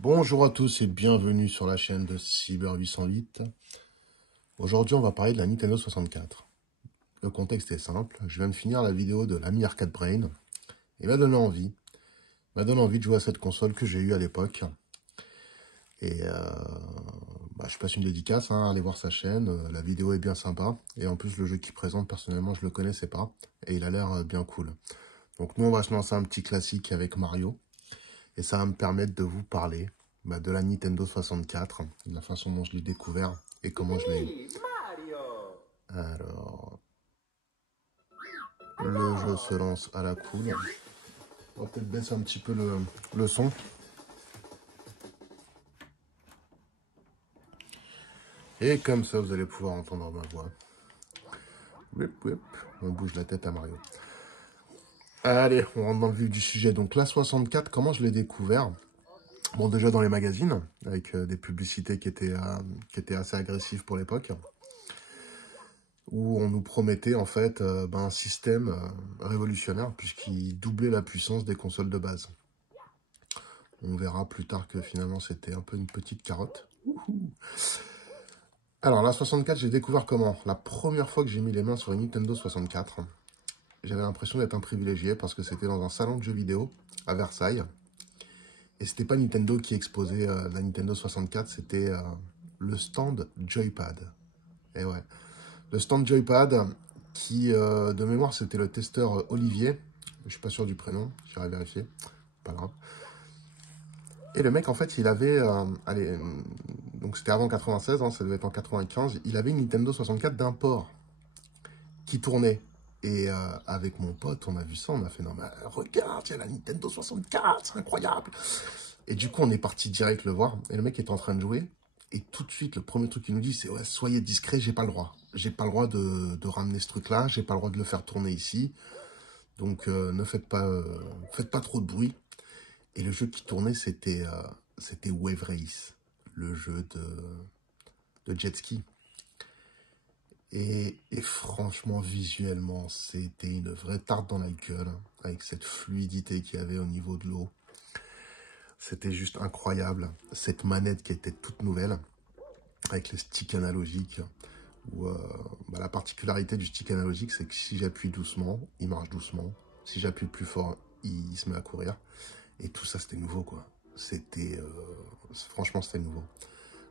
Bonjour à tous et bienvenue sur la chaîne de Cyber808. Aujourd'hui, on va parler de la Nintendo 64. Le contexte est simple. Je viens de finir la vidéo de l'ami Arcade Brain. Il m'a donné envie. Il m'a donné envie de jouer à cette console que j'ai eue à l'époque. Et je passe une dédicace, allez voir sa chaîne. La vidéo est bien sympa. Et en plus, le jeu qu'il présente, personnellement, je le connaissais pas. Et il a l'air bien cool. Donc nous, on va se lancer un petit classique avec Mario. Et ça va me permettre de vous parler de la Nintendo 64, de la façon dont je l'ai découvert et comment je l'ai eu. Alors, le jeu se lance à la cool. On va peut-être baisser un petit peu le son. Et comme ça, vous allez pouvoir entendre ma voix. Whip, whip. On bouge la tête à Mario. Allez, on rentre dans le vif du sujet. Donc la 64, comment je l'ai découvert? Bon, déjà dans les magazines, avec des publicités qui étaient assez agressives pour l'époque, où on nous promettait en fait un système révolutionnaire, puisqu'il doublait la puissance des consoles de base. On verra plus tard que finalement c'était un peu une petite carotte. Alors la 64, j'ai découvert comment? La première fois que j'ai mis les mains sur une Nintendo 64, j'avais l'impression d'être un privilégié parce que c'était dans un salon de jeux vidéo à Versailles. Et c'était pas Nintendo qui exposait la Nintendo 64, c'était le stand Joypad. Et ouais, le stand Joypad qui, de mémoire, c'était le testeur Olivier. Je suis pas sûr du prénom, j'irai vérifier, pas grave. Et le mec, en fait, il avait, donc c'était avant 96, ça devait être en 95, il avait une Nintendo 64 d'import qui tournait. Et avec mon pote, on a vu ça, on a fait, non mais regarde, il y a la Nintendo 64, c'est incroyable. Et du coup, on est parti direct le voir, et le mec est en train de jouer, et tout de suite, le premier truc qu'il nous dit, c'est, ouais, soyez discret, j'ai pas le droit. J'ai pas le droit de ramener ce truc-là, j'ai pas le droit de le faire tourner ici, donc ne faites pas trop de bruit. Et le jeu qui tournait, c'était Wave Race, le jeu de jet ski. Et franchement, visuellement, c'était une vraie tarte dans la gueule, avec cette fluidité qu'il y avait au niveau de l'eau. C'était juste incroyable. Cette manette qui était toute nouvelle, avec le stick analogique, où la particularité du stick analogique, c'est que si j'appuie doucement, il marche doucement. Si j'appuie plus fort, il se met à courir. Et tout ça, c'était nouveau, quoi. Franchement, c'était nouveau.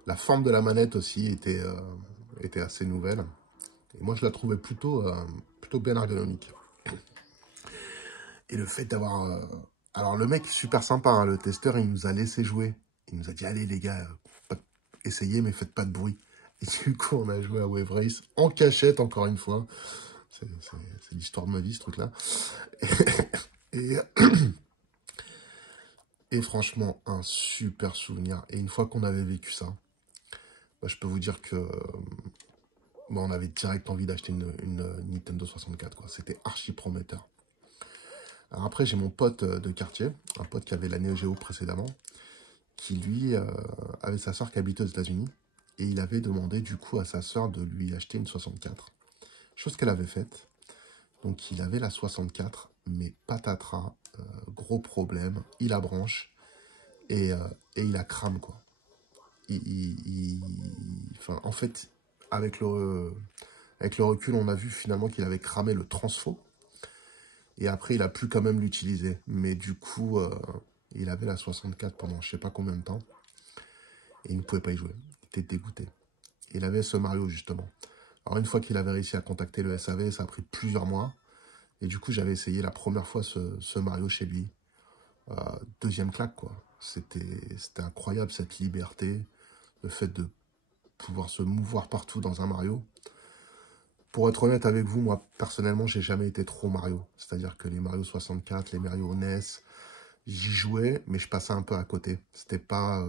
La forme de la manette aussi était assez nouvelle. Et moi, je la trouvais plutôt bien ergonomique. Et le fait d'avoir... Alors, le mec, super sympa, le testeur, il nous a laissé jouer. Il nous a dit, allez, les gars, essayez, mais faites pas de bruit. Et du coup, on a joué à Wave Race en cachette, encore une fois. C'est l'histoire de ma vie, ce truc-là. Et franchement, un super souvenir. Et une fois qu'on avait vécu ça, je peux vous dire que on avait direct envie d'acheter une Nintendo 64, quoi. C'était archi prometteur. Alors après, j'ai mon pote de quartier, un pote qui avait la Neo Geo précédemment, qui lui avait sa soeur qui habitait aux États-Unis. Et il avait demandé du coup à sa soeur de lui acheter une 64. Chose qu'elle avait faite. Donc il avait la 64, mais patatras, gros problème, il la branche et il la crame, quoi. Enfin, en fait, avec le recul, on a vu finalement qu'il avait cramé le transfo. Et après, il a pu quand même l'utiliser. Mais du coup, il avait la 64 pendant je sais pas combien de temps. Et il ne pouvait pas y jouer. Il était dégoûté. Il avait ce Mario, justement. Alors, une fois qu'il avait réussi à contacter le SAV, ça a pris plusieurs mois. Et du coup, j'avais essayé la première fois ce Mario chez lui. Deuxième claque, quoi. C'était incroyable, cette liberté. Le fait de pouvoir se mouvoir partout dans un Mario. Pour être honnête avec vous, moi, personnellement, j'ai jamais été trop Mario. C'est-à-dire que les Mario 64, les Mario NES, j'y jouais, mais je passais un peu à côté. C'était pas...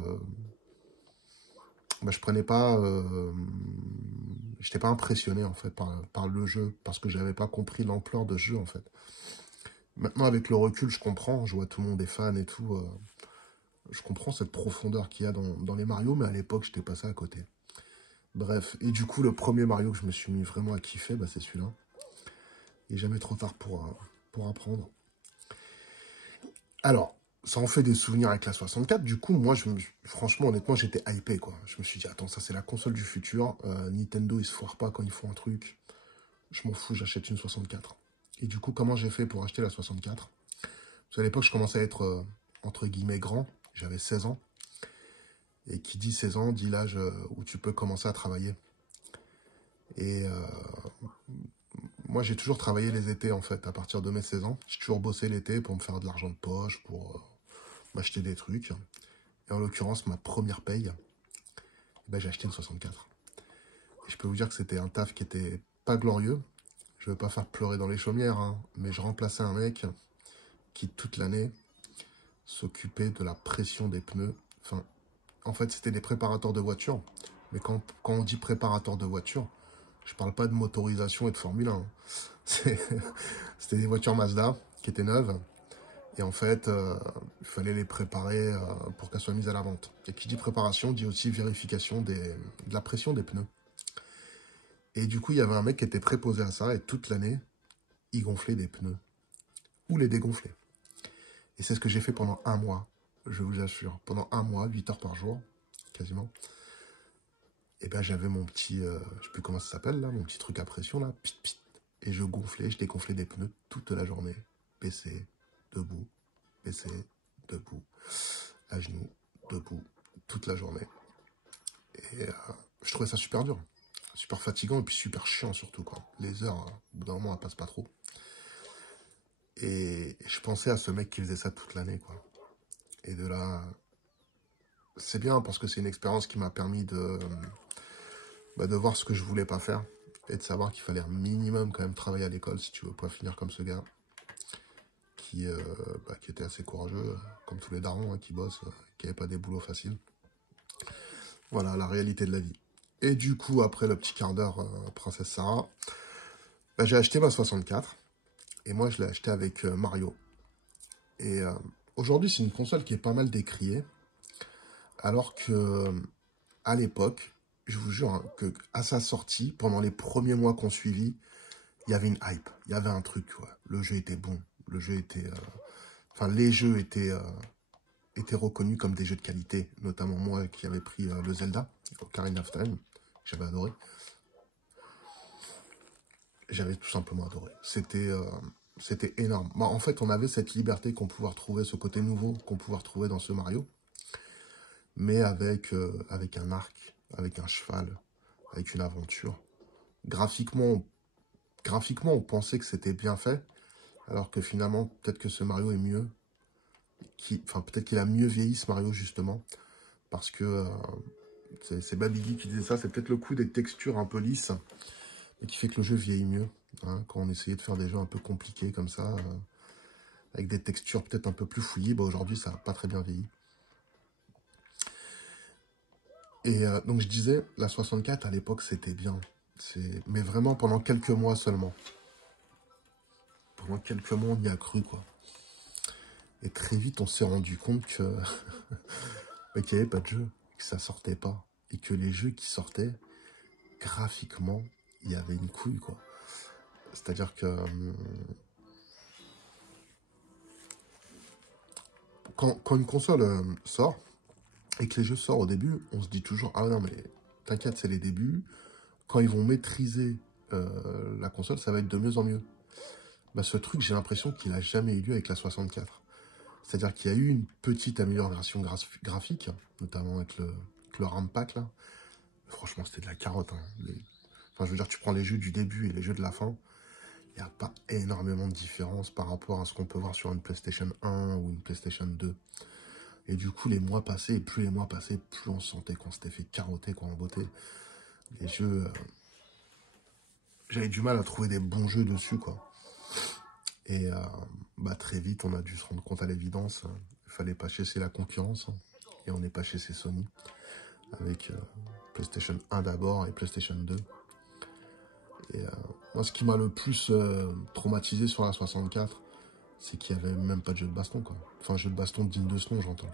je prenais pas... j'étais pas impressionné, en fait, par le jeu, parce que j'avais pas compris l'ampleur de ce jeu, en fait. Maintenant, avec le recul, je comprends. Je vois tout le monde est fan et tout. Je comprends cette profondeur qu'il y a dans les Mario, mais à l'époque, j'étais passé à côté. Bref, et du coup, le premier Mario que je me suis mis vraiment à kiffer, c'est celui-là. Il n'est jamais trop tard pour apprendre. Alors, ça en fait des souvenirs avec la 64. Du coup, moi, franchement, honnêtement, j'étais hypé, quoi. Je me suis dit, attends, ça, c'est la console du futur. Nintendo, ils se foirent pas quand ils font un truc. Je m'en fous, j'achète une 64. Et du coup, comment j'ai fait pour acheter la 64? Parce qu'à l'époque, je commençais à être, entre guillemets, grand. J'avais 16 ans. Et qui dit 16 ans, dit l'âge où tu peux commencer à travailler. Et moi, j'ai toujours travaillé les étés, en fait, à partir de mes 16 ans. J'ai toujours bossé l'été pour me faire de l'argent de poche, pour m'acheter des trucs. Et en l'occurrence, ma première paye, ben, j'ai acheté une 64. Et je peux vous dire que c'était un taf qui était pas glorieux. Je ne veux pas faire pleurer dans les chaumières, hein, mais je remplaçais un mec qui, toute l'année, s'occupait de la pression des pneus. Enfin, en fait, c'était des préparateurs de voitures. Mais quand on dit préparateur de voitures, je parle pas de motorisation et de Formule 1. Hein. C'était des voitures Mazda qui étaient neuves. Et en fait, il fallait les préparer pour qu'elles soient mises à la vente. Et qui dit préparation, dit aussi vérification de la pression des pneus. Et du coup, il y avait un mec qui était préposé à ça. Et toute l'année, il gonflait des pneus. Ou les dégonflait. Et c'est ce que j'ai fait pendant un mois. Je vous assure. Pendant un mois, 8 heures par jour, quasiment. Et ben j'avais mon petit, je sais plus comment ça s'appelle là, mon petit truc à pression là, pit, pit. Et je gonflais, je dégonflais des pneus toute la journée. Baissé, debout, baissé, debout, à genoux, debout, toute la journée. Et je trouvais ça super dur, super fatigant et puis super chiant surtout quoi. Les heures, hein, au bout d'un moment, elles passent pas trop. Et je pensais à ce mec qui faisait ça toute l'année quoi. Et de là, c'est bien parce que c'est une expérience qui m'a permis de voir ce que je voulais pas faire. Et de savoir qu'il fallait un minimum quand même travailler à l'école si tu veux pas finir comme ce gars. Qui était assez courageux, comme tous les darons hein, qui bossent, qui n'avaient pas des boulots faciles. Voilà, la réalité de la vie. Et du coup, après le petit quart d'heure Princesse Sarah, j'ai acheté ma 64. Et moi, je l'ai acheté avec Mario. Et aujourd'hui, c'est une console qui est pas mal décriée. Alors que, à l'époque, je vous jure, hein, que à sa sortie, pendant les premiers mois qu'on suivit, il y avait une hype. Il y avait un truc, quoi. Le jeu était bon. Le jeu était... Enfin, les jeux étaient reconnus comme des jeux de qualité. Notamment moi qui avais pris le Zelda, Ocarina of Time. J'avais adoré. J'avais tout simplement adoré. C'était énorme. Bah, en fait, on avait cette liberté qu'on pouvait retrouver, ce côté nouveau qu'on pouvait retrouver dans ce Mario. Mais avec un arc, avec un cheval, avec une aventure. Graphiquement, on pensait que c'était bien fait. Alors que finalement, peut-être que ce Mario est mieux. Enfin, peut-être qu'il a mieux vieilli ce Mario, justement. Parce que c'est Babidi qui disait ça. C'est peut-être le coup des textures un peu lisses. Et qui fait que le jeu vieillit mieux. Hein, quand on essayait de faire des jeux un peu compliqués comme ça. Avec des textures peut-être un peu plus fouillis. Bah, aujourd'hui, ça n'a pas très bien vieilli. Et donc, je disais, la 64, à l'époque, c'était bien. Mais vraiment pendant quelques mois seulement. Pendant quelques mois, on y a cru, quoi. Et très vite, on s'est rendu compte que qu'il n'y avait pas de jeu, que ça sortait pas. Et que les jeux qui sortaient, graphiquement, il y avait une couille, quoi. C'est-à-dire que quand une console sort, et que les jeux sortent au début, on se dit toujours, ah non, mais t'inquiète, c'est les débuts. Quand ils vont maîtriser la console, ça va être de mieux en mieux. Bah, ce truc, j'ai l'impression qu'il n'a jamais eu lieu avec la 64. C'est-à-dire qu'il y a eu une petite amélioration graphique, notamment avec le RAM pack, là. Franchement, c'était de la carotte. Hein. Enfin, je veux dire, tu prends les jeux du début et les jeux de la fin, il n'y a pas énormément de différence par rapport à ce qu'on peut voir sur une PlayStation 1 ou une PlayStation 2. Et du coup, les mois passaient, et plus les mois passaient, plus on sentait qu'on s'était fait carotter, quoi, en beauté. Les jeux... j'avais du mal à trouver des bons jeux dessus, quoi. Et très vite, on a dû se rendre compte à l'évidence. Il fallait pas chasser la concurrence. Et on n'est pas chez Sony. Avec PlayStation 1 d'abord et PlayStation 2. Et moi, ce qui m'a le plus traumatisé sur la 64, c'est qu'il n'y avait même pas de jeu de baston, quoi. Enfin, jeu de baston digne de ce nom, j'entends.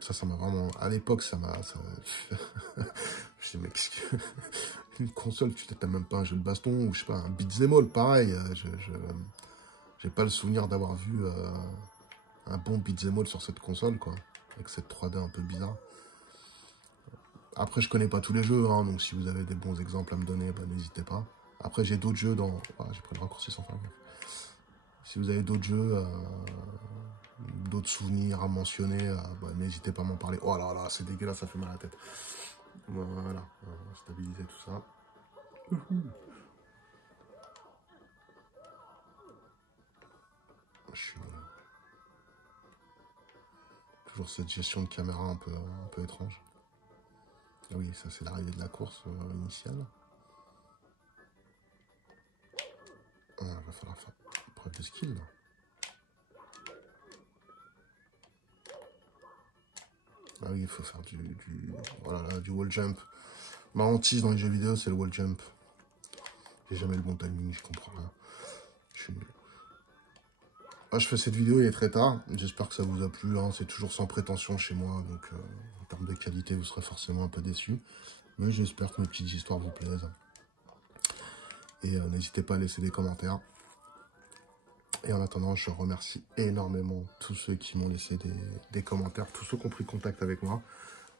Ça m'a vraiment... À l'époque, ça m'a... Je dis, mais qu'est-ce que... Une console, tu t'as même pas un jeu de baston, ou je sais pas, un beat'em all, pareil. J'ai pas le souvenir d'avoir vu un bon beat'em all sur cette console, quoi. Avec cette 3D un peu bizarre. Après, je connais pas tous les jeux, hein, donc si vous avez des bons exemples à me donner, bah, n'hésitez pas. Après, j'ai d'autres jeux dans... Ah, j'ai pris le raccourci sans faire gaffe. Si vous avez d'autres jeux, d'autres souvenirs à mentionner, bah, n'hésitez pas à m'en parler. Oh là là, c'est dégueulasse, ça fait mal à la tête. Voilà, on va stabiliser tout ça. Je suis... Toujours cette gestion de caméra un peu étrange. Ah oui, ça c'est l'arrivée de la course initiale. Ah, il va falloir faire preuve de skill là. Ah oui, il faut faire voilà, du wall jump. Ma hantise dans les jeux vidéo, c'est le wall jump. J'ai jamais le bon timing, je comprends rien. Je suis nul. Ah, je fais cette vidéo, il est très tard. J'espère que ça vous a plu. Hein. C'est toujours sans prétention chez moi. Donc, en termes de qualité, vous serez forcément un peu déçus. Mais j'espère que mes petites histoires vous plaisent. Et n'hésitez pas à laisser des commentaires. Et en attendant, je remercie énormément tous ceux qui m'ont laissé des commentaires. Tous ceux qui ont pris contact avec moi.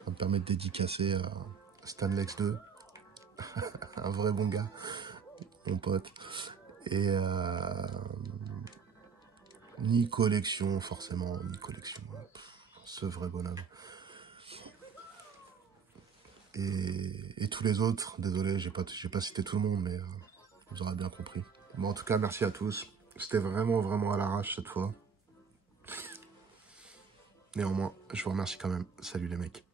Ça me permet de dédicacer Stanlex 2. Un vrai bon gars. Mon pote. Et... ni collection, forcément, ni collection. Ce vrai bonhomme. Et tous les autres, désolé, j'ai pas cité tout le monde, mais vous aurez bien compris. Bon, en tout cas, merci à tous. C'était vraiment, vraiment à l'arrache cette fois. Néanmoins, je vous remercie quand même. Salut les mecs.